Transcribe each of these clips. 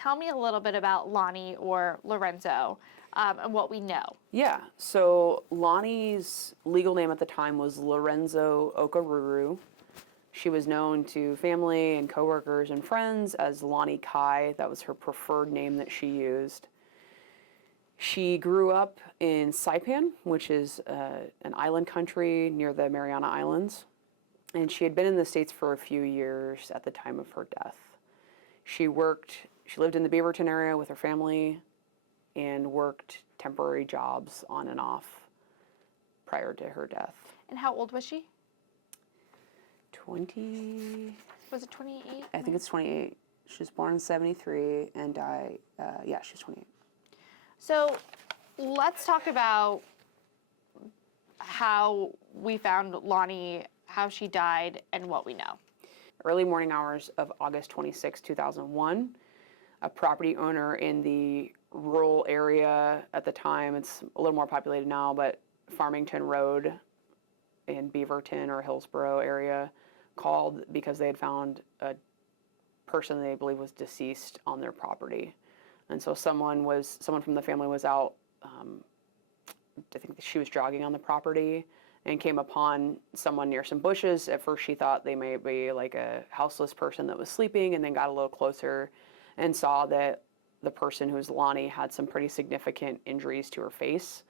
tell me a little bit about Lonnie or Lorenzo and what we know. Yeah, so Lonnie's legal name at the time was Lorenzo Okaruru. She was known to family and coworkers and friends as Loni Kai. That was her preferred name that she used. She grew up in Saipan, which is an island country near the Mariana Islands, and she had been in the States for a few years at the time of her death. She lived in the Beaverton area with her family and worked temporary jobs on and off prior to her death. And how old was she? 20... Was it 28? I think it's 28. She was born in 73 and died, yeah, she's 28. So let's talk about how we found Lonnie, how she died, and what we know. Early morning hours of August 26, 2001, a property owner in the rural area at the time, it's a little more populated now, but Farmington Road in Beaverton or Hillsborough area, called because they had found a person they believe was deceased on their property. And so someone from the family was out, I think she was jogging on the property and came upon someone near some bushes. At first she thought they may be like a houseless person that was sleeping, and then got a little closer and saw that the person who was Lonnie had some pretty significant injuries to her face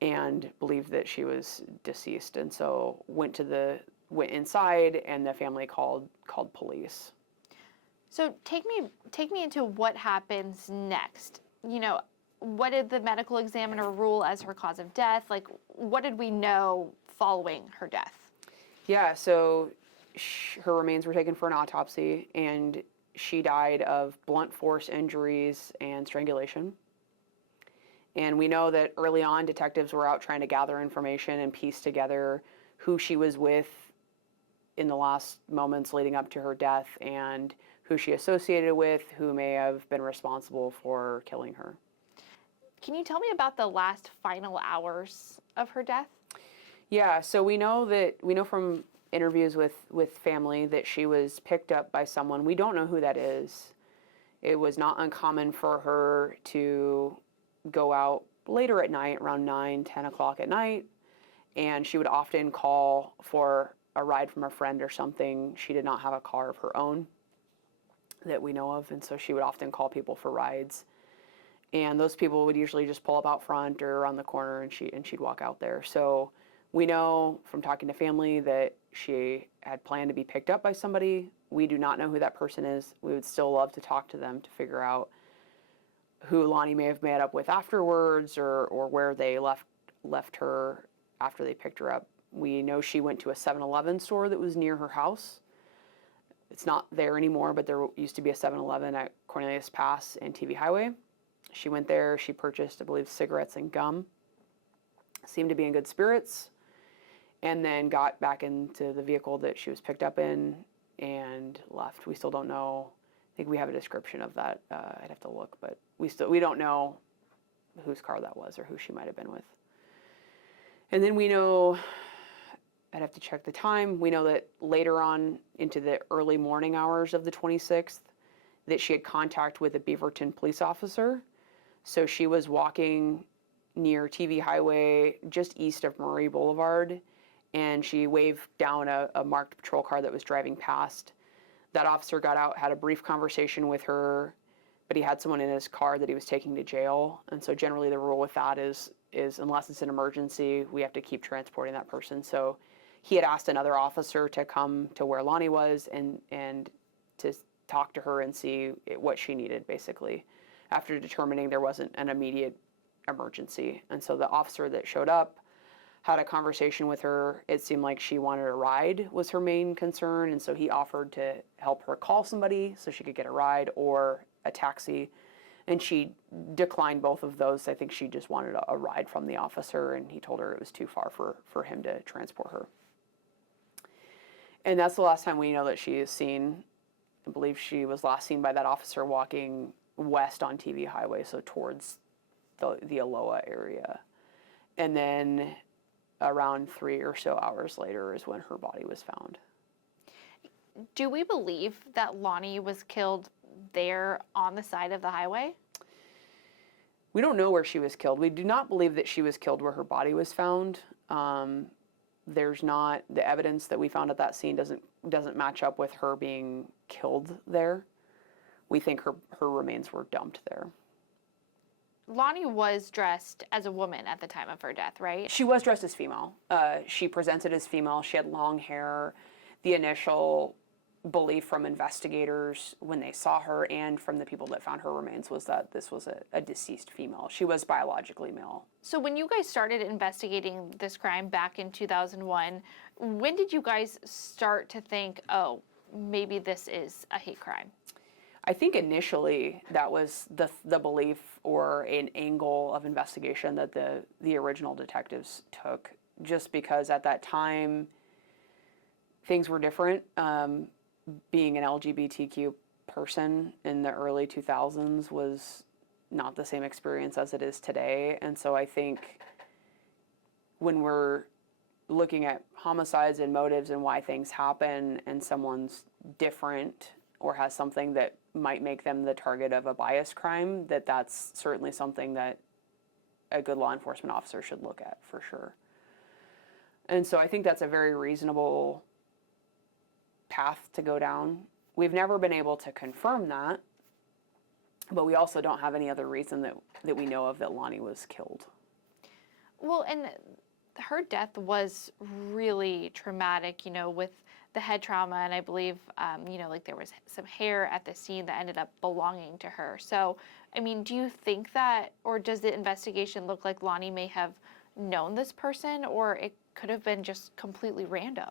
and believed that she was deceased. And so went inside, and the family called police. So take me into what happens next. You know, what did the medical examiner rule as her cause of death? Like, what did we know following her death? Yeah, so her remains were taken for an autopsy, and she died of blunt force injuries and strangulation. And we know that early on, detectives were out trying to gather information and piece together who she was with in the last moments leading up to her death and who she associated with, who may have been responsible for killing her. Can you tell me about the last final hours of her death? Yeah, so we know from interviews with family that she was picked up by someone. We don't know who that is. It was not uncommon for her to go out later at night, around 9, 10 o'clock at night, and she would often call for a ride from a friend or something. She did not have a car of her own that we know of, and so she would often call people for rides. And those people would usually just pull up out front or around the corner, and she'd walk out there. So we know from talking to family that she had planned to be picked up by somebody. We do not know who that person is. We would still love to talk to them to figure out who Lonnie may have met up with afterwards, or where they left her after they picked her up. We know she went to a 7-Eleven store that was near her house. It's not there anymore, but there used to be a 7-Eleven at Cornelius Pass and TV Highway. She went there, she purchased, I believe, cigarettes and gum. Seemed to be in good spirits, and then got back into the vehicle that she was picked up in and left. We still don't know. I think we have a description of that. I'd have to look, but we don't know whose car that was or who she might have been with. And then we know, I'd have to check the time, we know that later on into the early morning hours of the 26th, that she had contact with a Beaverton police officer. So she was walking near TV Highway, just east of Murray Boulevard, and she waved down a marked patrol car that was driving past. That officer got out, had a brief conversation with her, but he had someone in his car that he was taking to jail. And so generally the rule with that is unless it's an emergency, we have to keep transporting that person. So he had asked another officer to come to where Lonnie was and to talk to her and see what she needed, basically, after determining there wasn't an immediate emergency. And so the officer that showed up had a conversation with her. It seemed like she wanted a ride was her main concern, and so he offered to help her call somebody so she could get a ride or a taxi, and she declined both of those. I think she just wanted a ride from the officer, and he told her it was too far for him to transport her. And that's the last time we know that she is seen. I believe she was last seen by that officer walking west on TV Highway, so towards the Aloha area. And then around 3 or so hours later is when her body was found. Do we believe that Lonnie was killed there on the side of the highway? We don't know where she was killed. We do not believe that she was killed where her body was found. There's not, the evidence that we found at that scene doesn't match up with her being killed there. We think her remains were dumped there. Lonnie was dressed as a woman at the time of her death, right? She was dressed as female. She presented as female. She had long hair. The initial belief from investigators when they saw her and from the people that found her remains was that this was a deceased female. She was biologically male. So when you guys started investigating this crime back in 2001, when did you guys start to think, oh, maybe this is a hate crime? I think initially that was the belief or an angle of investigation that the original detectives took, just because at that time things were different. Being an LGBTQ person in the early 2000s was not the same experience as it is today. And so I think when we're looking at homicides and motives and why things happen and someone's different or has something that might make them the target of a bias crime, that's certainly something that a good law enforcement officer should look at for sure. And so I think that's a very reasonable path to go down. We've never been able to confirm that, but we also don't have any other reason that we know of that Lonnie was killed. Well, and her death was really traumatic, with the head trauma, and I believe, like there was some hair at the scene that ended up belonging to her. So, I mean, do you think that, or does the investigation look like Lonnie may have known this person, or it could have been just completely random?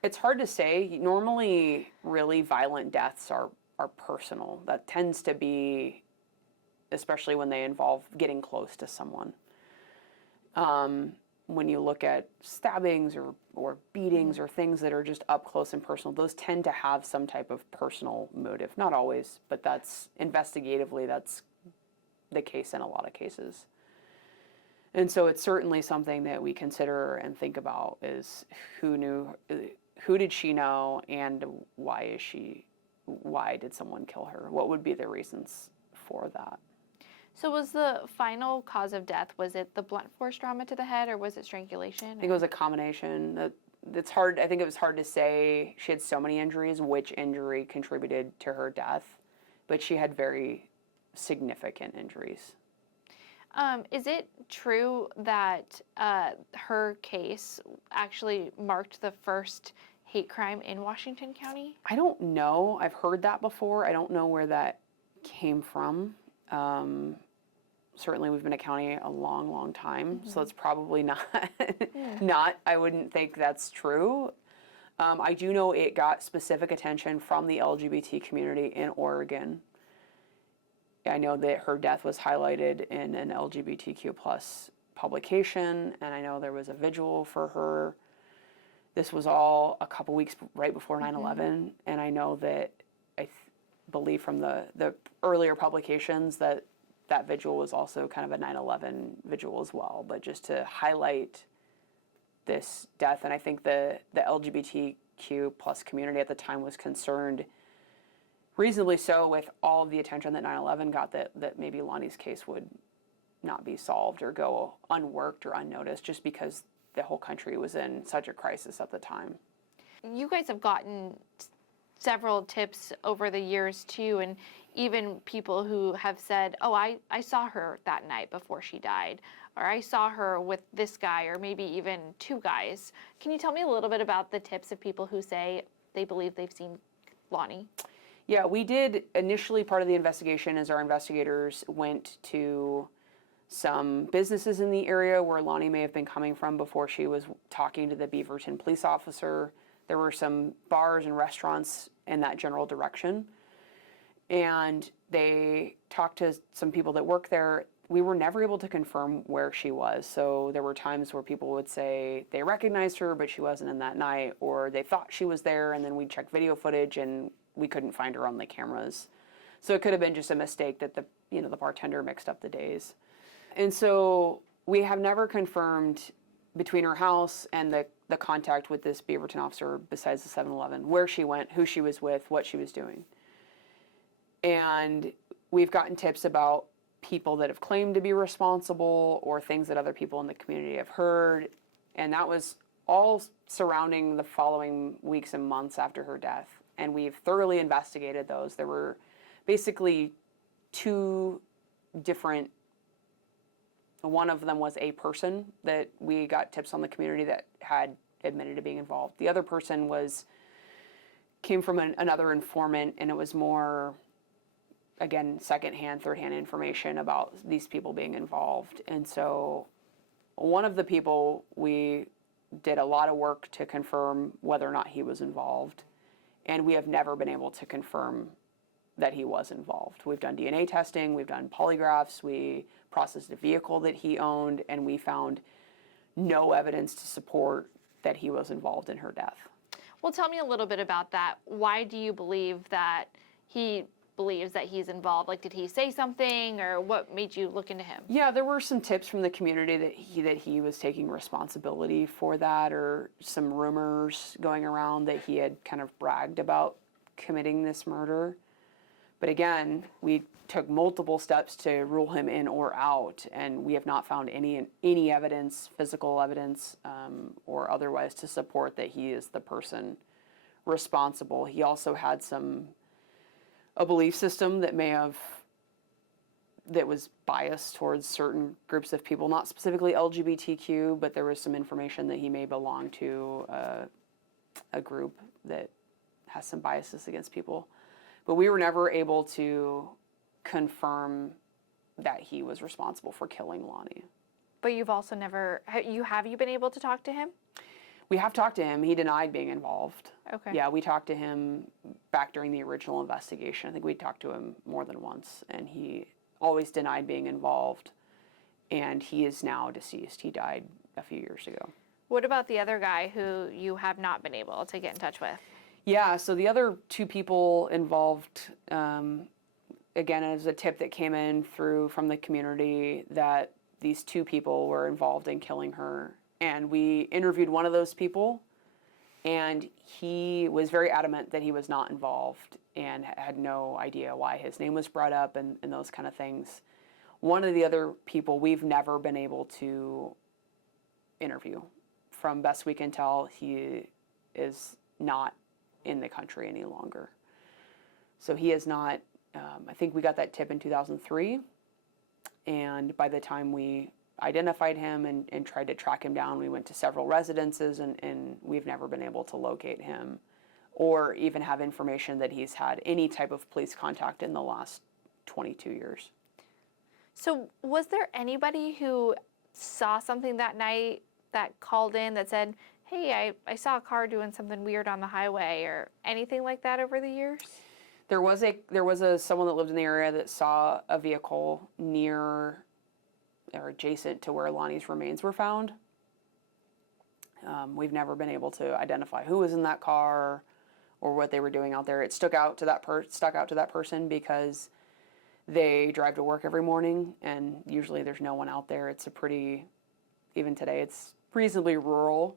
It's hard to say. Normally, really violent deaths are personal. That tends to be, especially when they involve getting close to someone. When you look at stabbings or beatings or things that are just up close and personal, those tend to have some type of personal motive. Not always, but that's investigatively, that's the case in a lot of cases. And so it's certainly something that we consider and think about is who did she know, and why did someone kill her? What would be the reasons for that? So was the final cause of death, was it the blunt force trauma to the head, or was it strangulation? I think it was a combination. It's hard. I think it was hard to say. She had so many injuries, which injury contributed to her death, but she had very significant injuries. Is it true that her case actually marked the first hate crime in Washington County? I don't know. I've heard that before. I don't know where that came from. Certainly, we've been a county a long, long time, so it's probably not. I wouldn't think that's true. I do know it got specific attention from the LGBT community in Oregon. I know that her death was highlighted in an LGBTQ plus publication, and I know there was a vigil for her. This was all a couple weeks right before 9/11, and I know that believe from the earlier publications that vigil was also kind of a 9/11 vigil as well, but just to highlight this death. And I think the LGBTQ plus community at the time was concerned, reasonably so, with all of the attention that 9/11 got, that maybe Lonnie's case would not be solved or go unworked or unnoticed, just because the whole country was in such a crisis at the time. You guys have gotten several tips over the years too, and even people who have said, oh, I saw her that night before she died, or I saw her with this guy, or maybe even two guys. Can you tell me a little bit about the tips of people who say they believe they've seen Lonnie? Yeah, we did initially. Part of the investigation is our investigators went to some businesses in the area where Lonnie may have been coming from before she was talking to the Beaverton police officer. There were some bars and restaurants in that general direction, and they talked to some people that work there. We were never able to confirm where she was, so there were times where people would say they recognized her, but she wasn't in that night, or they thought she was there, and then we'd check video footage and we couldn't find her on the cameras. So it could have been just a mistake that the bartender mixed up the days. And so we have never confirmed between her house and the contact with this Beaverton officer, besides the 7-Eleven, where she went, who she was with, what she was doing. And we've gotten tips about people that have claimed to be responsible or things that other people in the community have heard. And that was all surrounding the following weeks and months after her death. And we've thoroughly investigated those. There were basically two different, one of them was a person that we got tips on the community that had admitted to being involved. The other person came from another informant, and it was more, again, secondhand, third-hand information about these people being involved. And so one of the people, we did a lot of work to confirm whether or not he was involved, and we have never been able to confirm that he was involved. We've done DNA testing, we've done polygraphs, we processed a vehicle that he owned, and we found no evidence to support that he was involved in her death. Well, tell me a little bit about that. Why do you believe that he believes that he's involved? Like, did he say something, or what made you look into him? Yeah, there were some tips from the community that he was taking responsibility for that, or some rumors going around that he had kind of bragged about committing this murder. But again, we took multiple steps to rule him in or out, and we have not found any evidence, physical evidence, or otherwise, to support that he is the person responsible. He also had a belief system that was biased towards certain groups of people, not specifically LGBTQ, but there was some information that he may belong to a group that has some biases against people. But we were never able to confirm that he was responsible for killing Lonnie. But you've also never, have you been able to talk to him? We have talked to him. He denied being involved. Okay. Yeah, we talked to him back during the original investigation. I think we talked to him more than once, and he always denied being involved. And he is now deceased. He died a few years ago. What about the other guy who you have not been able to get in touch with? Yeah, so the other two people involved, again, is a tip that came in from the community that these two people were involved in killing her. And we interviewed one of those people, and he was very adamant that he was not involved and had no idea why his name was brought up and those kind of things. One of the other people we've never been able to interview. From best we can tell, he is not in the country any longer. So he is not, I think we got that tip in 2003, and by the time we identified him and tried to track him down, we went to several residences, and we've never been able to locate him or even have information that he's had any type of police contact in the last 22 years. So was there anybody who saw something that night that called in that said, hey, I saw a car doing something weird on the highway, or anything like that over the years? There was someone that lived in the area that saw a vehicle near or adjacent to where Lonnie's remains were found. We've never been able to identify who was in that car or what they were doing out there. It stuck out to that person because they drive to work every morning, and usually there's no one out there. Even today, it's reasonably rural.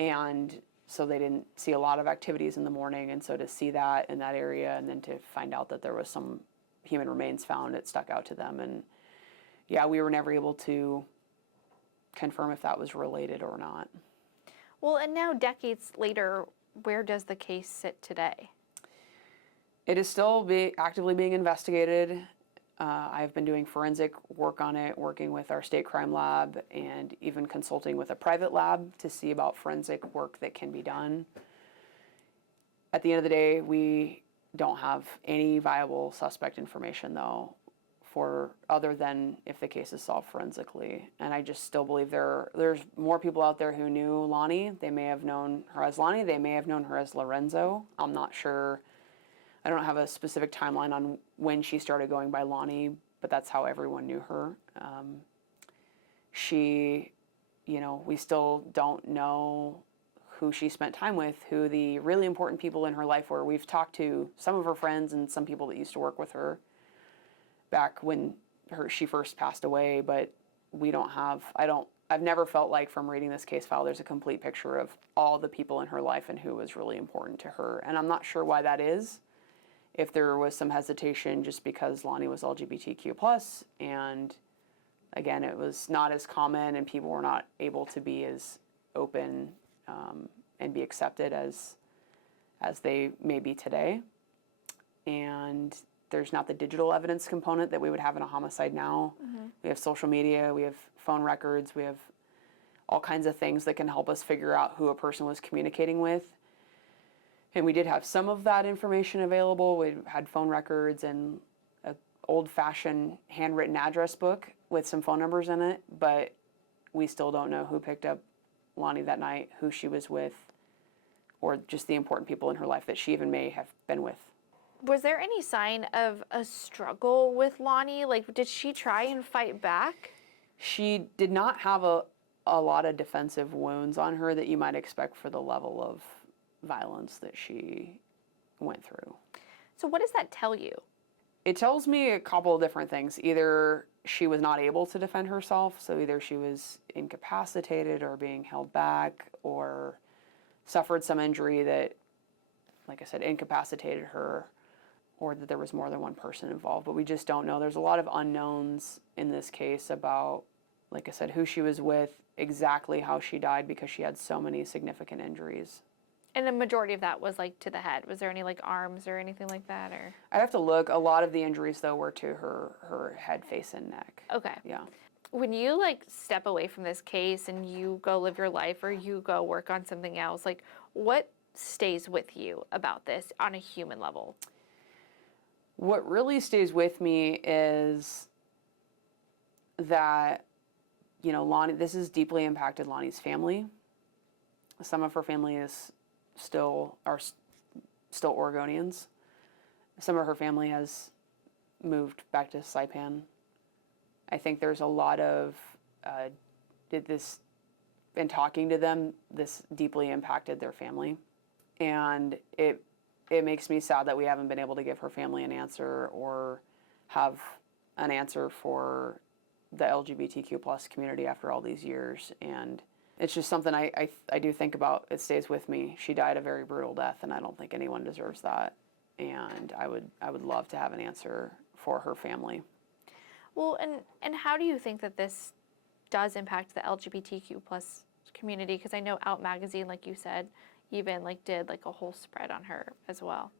And so they didn't see a lot of activities in the morning, and so to see that in that area and then to find out that there was some human remains found, it stuck out to them. And yeah, we were never able to confirm if that was related or not. Well, and now decades later, where does the case sit today? It is still actively being investigated. I've been doing forensic work on it, working with our state crime lab, and even consulting with a private lab to see about forensic work that can be done. At the end of the day, we don't have any viable suspect information, though, other than if the case is solved forensically. And I just still believe there's more people out there who knew Lonnie. They may have known her as Lonnie. They may have known her as Lorenzo. I'm not sure. I don't have a specific timeline on when she started going by Lonnie, but that's how everyone knew her. We still don't know who she spent time with, who the really important people in her life were. We've talked to some of her friends and some people that used to work with her back when she first passed away, but I've never felt like from reading this case file there's a complete picture of all the people in her life and who was really important to her. And I'm not sure why that is. if there was some hesitation just because Lonnie was LGBTQ+, and again, it was not as common and people were not able to be as open and be accepted as they may be today. And there's not the digital evidence component that we would have in a homicide now. We have social media, we have phone records, we have all kinds of things that can help us figure out who a person was communicating with. And we did have some of that information available. We had phone records and an old-fashioned handwritten address book with some phone numbers in it, but we still don't know who picked up Lonnie that night, who she was with, or just the important people in her life that she even may have been with. Was there any sign of a struggle with Lonnie? Like, did she try and fight back? She did not have a lot of defensive wounds on her that you might expect for the level of violence that she went through. So what does that tell you? It tells me a couple of different things. Either she was not able to defend herself, so either she was incapacitated or being held back or suffered some injury that, like I said, incapacitated her, or that there was more than one person involved, but we just don't know. There's a lot of unknowns in this case about, like I said, who she was with, exactly how she died, because she had so many significant injuries. And the majority of that was like to the head. Was there any like arms or anything like that, or? I'd have to look. A lot of the injuries though were to her head, face, and neck. Okay. Yeah. When you like step away from this case and you go live your life or you go work on something else, like what stays with you about this on a human level? What really stays with me is that, you know, Lonnie, this has deeply impacted Lonnie's family. Some of her family are still Oregonians. Some of her family has moved back to Saipan. I think there's a lot of, in talking to them, this deeply impacted their family. And it makes me sad that we haven't been able to give her family an answer or have an answer for the LGBTQ plus community after all these years. And it's just something I do think about. It stays with me. She died a very brutal death, and I don't think anyone deserves that. And I would love to have an answer for her family. Well, and how do you think that this does impact the LGBTQ plus community? Because I know Out Magazine, like you said, even like did like a whole spread on her as well.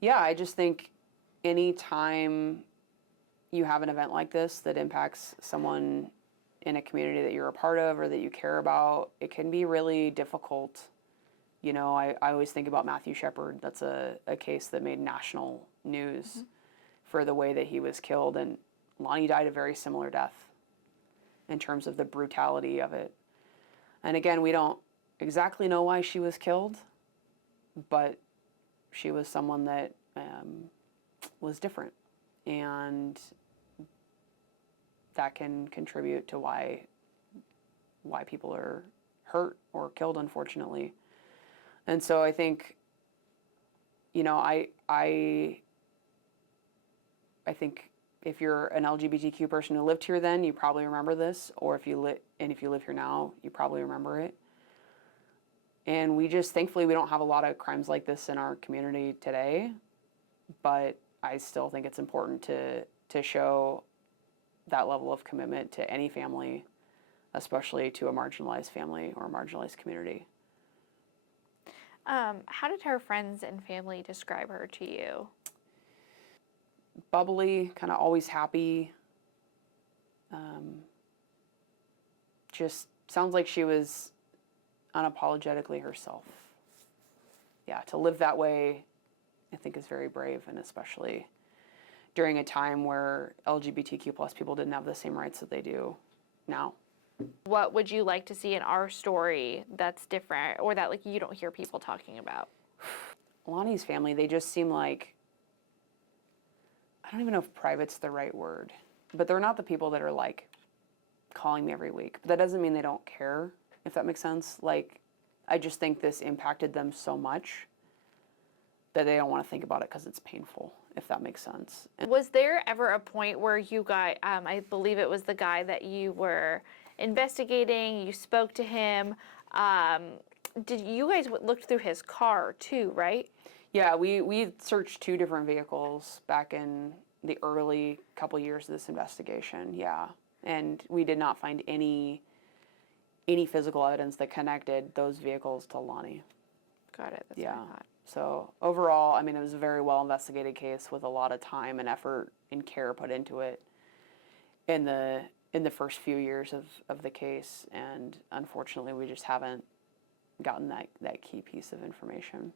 Yeah, I just think anytime you have an event like this that impacts someone in a community that you're a part of or that you care about, it can be really difficult. You know, I always think about Matthew Shepard. That's a case that made national news for the way that he was killed, and Lonnie died a very similar death in terms of the brutality of it. And again, we don't exactly know why she was killed, but she was someone that was different, and that can contribute to why people are hurt or killed, unfortunately. And so I think, you know, I think if you're an LGBTQ person who lived here then, you probably remember this, or if you live here now, you probably remember it. And we just, thankfully, we don't have a lot of crimes like this in our community today, but I still think it's important to show that level of commitment to any family, especially to a marginalized family or a marginalized community. How did her friends and family describe her to you? Bubbly, kind of always happy. Just sounds like she was unapologetically herself. Yeah, to live that way, I think is very brave, and especially during a time where LGBTQ plus people didn't have the same rights that they do now. What would you like to see in our story that's different, or that like you don't hear people talking about? Lonnie's family, they just seem like, I don't even know if private's the right word, but they're not the people that are like calling me every week. But that doesn't mean they don't care, if that makes sense. Like, I just think this impacted them so much that they don't want to think about it because it's painful, if that makes sense. Was there ever a point where you got, I believe it was the guy that you were investigating, you spoke to him, did you guys looked through his car too, right? Yeah, we searched 2 different vehicles back in the early couple years of this investigation. Yeah, and we did not find any physical evidence that connected those vehicles to Lonnie. Got it. That's Yeah. what I thought. So overall, I mean, it was a very well investigated case with a lot of time and effort and care put into it in the first few years of the case, and unfortunately, we just haven't gotten that key piece of information.